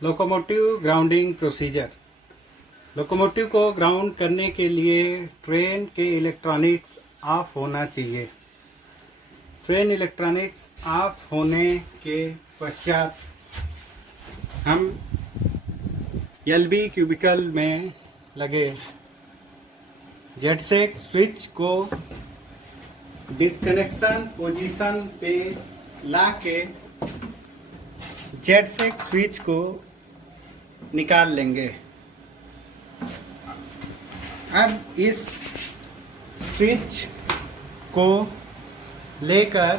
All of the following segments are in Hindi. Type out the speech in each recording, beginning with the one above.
Locomotive grounding procedure. लोकोमोटिव को ग्राउंड करने के लिए ट्रेन के इलेक्ट्रॉनिक्स ऑफ होना चाहिए। ट्रेन इलेक्ट्रॉनिक्स ऑफ होने के पश्चात हम एलबी क्यूबिकल में लगे जेटसेक स्विच को डिस्कनेक्शन पोजीशन पे लाके जेटसेक स्विच को निकाल लेंगे। अब इस स्विच को लेकर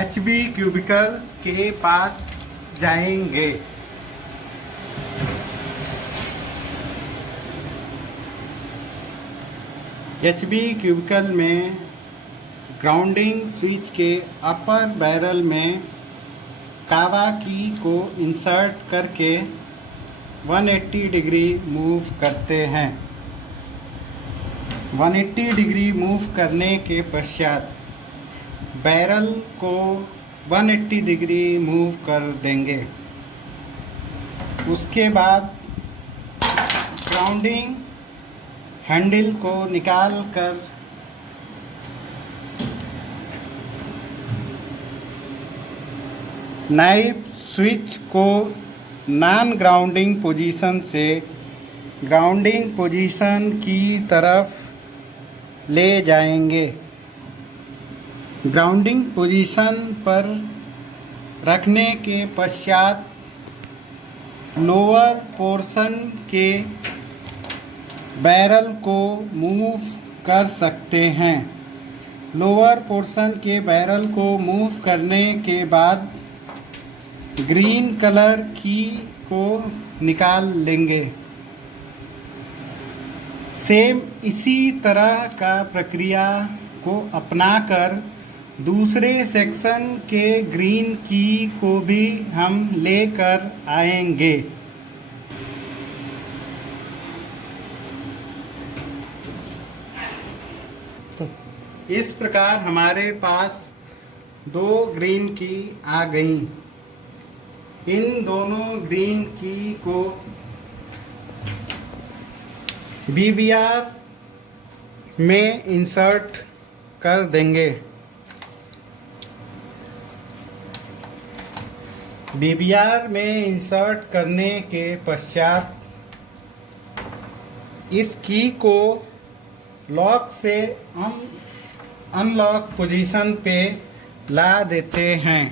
एचबी क्यूबिकल के पास जाएंगे। एचबी क्यूबिकल में ग्राउंडिंग स्विच के अपर बैरल में कावा की को इंसर्ट करके 180 डिग्री मूव करते हैं। 180 डिग्री मूव करने के पश्चात बैरल को 180 डिग्री मूव कर देंगे। उसके बाद ग्राउंडिंग हैंडल को निकाल कर नाइफ स्विच को नॉन ग्राउंडिंग पोजीशन से ग्राउंडिंग पोजीशन की तरफ ले जाएंगे। ग्राउंडिंग पोजीशन पर रखने के पश्चात लोअर पोर्शन के बैरल को मूव कर सकते हैं। लोअर पोर्शन के बैरल को मूव करने के बाद ग्रीन कलर की को निकाल लेंगे। सेम इसी तरह का प्रक्रिया को अपनाकर दूसरे सेक्शन के ग्रीन की को भी हम लेकर आएंगे। इस प्रकार हमारे पास दो ग्रीन की आ गई। इन दोनों ग्रीन की को बीबीआर में इंसर्ट कर देंगे। बीबीआर में इंसर्ट करने के पश्चात इस की को लॉक से अनलॉक पोजीशन पे ला देते हैं।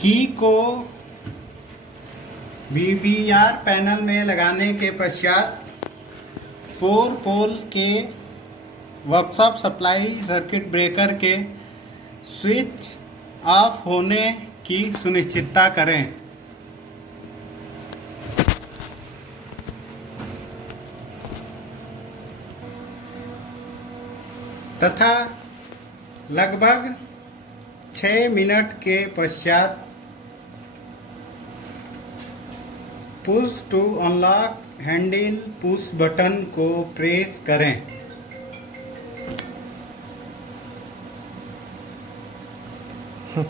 की को बीबीआर पैनल में लगाने के पश्चात 4 पोल के वर्कशॉप सप्लाई सर्किट ब्रेकर के स्विच ऑफ होने की सुनिश्चितता करें तथा लगभग 6 मिनट के पश्चात push to unlock handle push button को प्रेस करें।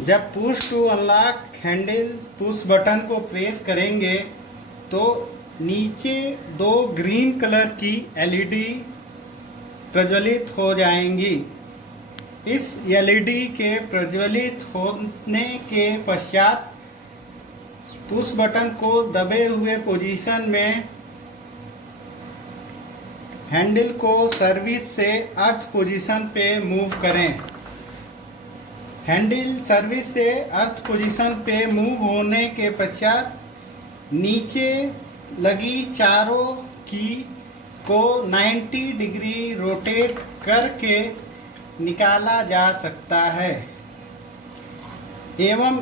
जब push to unlock handle push button को प्रेस करेंगे तो नीचे 2 ग्रीन कलर की एलईडी प्रज्वलित हो जाएंगी। इस एलईडी के प्रज्वलित होने के पश्चात पुश बटन को दबे हुए पोजीशन में हैंडल को सर्विस से अर्थ पोजीशन पे मूव करें। हैंडल सर्विस से अर्थ पोजीशन पे मूव होने के पश्चात नीचे लगी चारों की को 90 डिग्री रोटेट करके निकाला जा सकता है एवं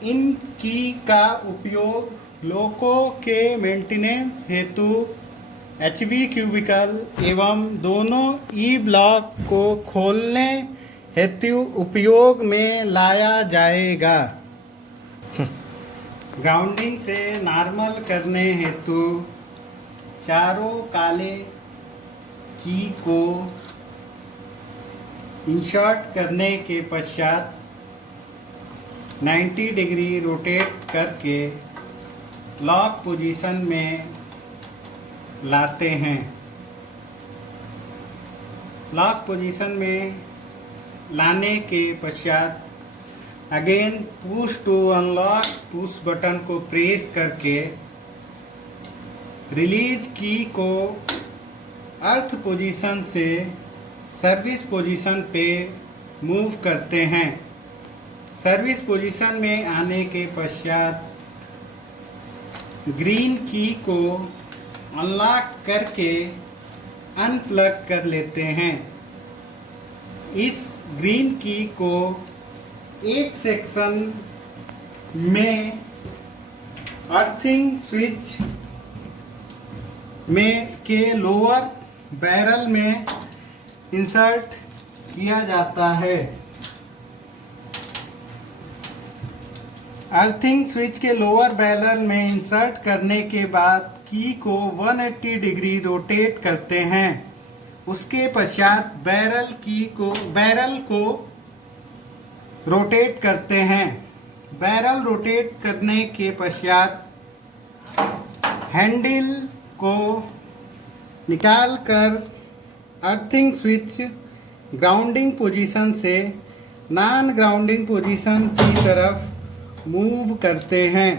इन की का उपयोग लोको के मेंटेनेंस हेतु एचबी क्यूबिकल एवं दोनों ई ब्लॉक को खोलने हेतु उपयोग में लाया जाएगा। ग्राउंडिंग से नॉर्मल करने हेतु चारों काले की को इंसर्ट करने के पश्चात 90 डिग्री रोटेट करके लॉक पोजीशन में लाते हैं। लॉक पोजीशन में लाने के पश्चात again push to unlock push button को प्रेस करके रिलीज की को अर्थ पोजीशन से सर्विस पोजीशन पे मूव करते हैं। सर्विस पोजीशन में आने के पश्चात ग्रीन की को अनलॉक करके अनप्लग कर लेते हैं। इस ग्रीन की को एक सेक्शन में अर्थिंग स्विच में के लोअर बैरल में इंसर्ट किया जाता है। अर्थिंग स्विच के लोअर बैरल में इंसर्ट करने के बाद की को 180 डिग्री रोटेट करते हैं। उसके पश्चात बैरल को रोटेट करते हैं। बैरल रोटेट करने के पश्चात हैंडल को निकालकर अर्थिंग स्विच ग्राउंडिंग पोजीशन से नॉन ग्राउंडिंग पोजीशन की तरफ मूव करते हैं।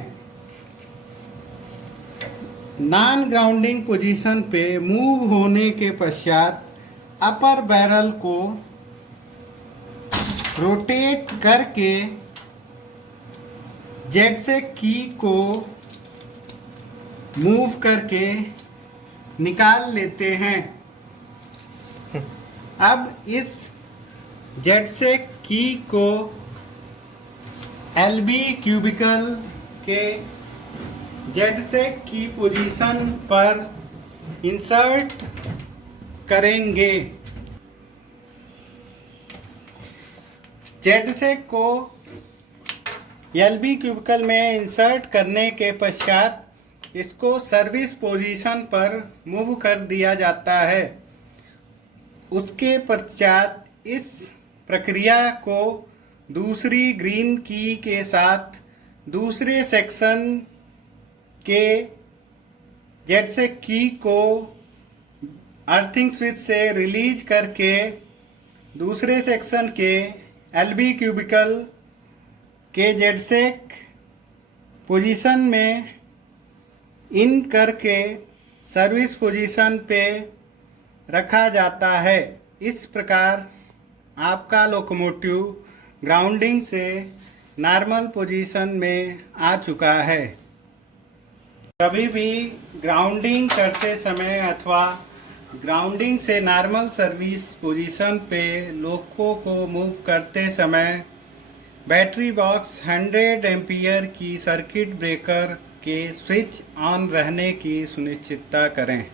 नॉन ग्राउंडिंग पोजीशन पे मूव होने के पश्चात अपर बैरल को रोटेट करके जेडसेक की को मूव करके निकाल लेते हैं। अब इस जेडसेक की को एलबी क्यूबिकल के जेडसेक की पोजीशन पर इंसर्ट करेंगे। जेडसेक को एलबी क्यूबिकल में इंसर्ट करने के पश्चात इसको सर्विस पोजीशन पर मूव कर दिया जाता है। उसके पश्चात इस प्रक्रिया को दूसरी ग्रीन की के साथ दूसरे सेक्शन के जेडसेक की को अर्थिंग स्विच से रिलीज करके दूसरे सेक्शन के एलबी क्यूबिकल के जेडसेक पोजीशन में इन करके सर्विस पोजीशन पे रखा जाता है। इस प्रकार आपका लोकोमोटिव ग्राउंडिंग से नॉर्मल पोजीशन में आ चुका है। कभी भी ग्राउंडिंग करते समय अथवा ग्राउंडिंग से नॉर्मल सर्विस पोजीशन पे लोको को मूव करते समय बैटरी बॉक्स 100 एम्पीयर की सर्किट ब्रेकर के स्विच ऑन रहने की सुनिश्चितता करें।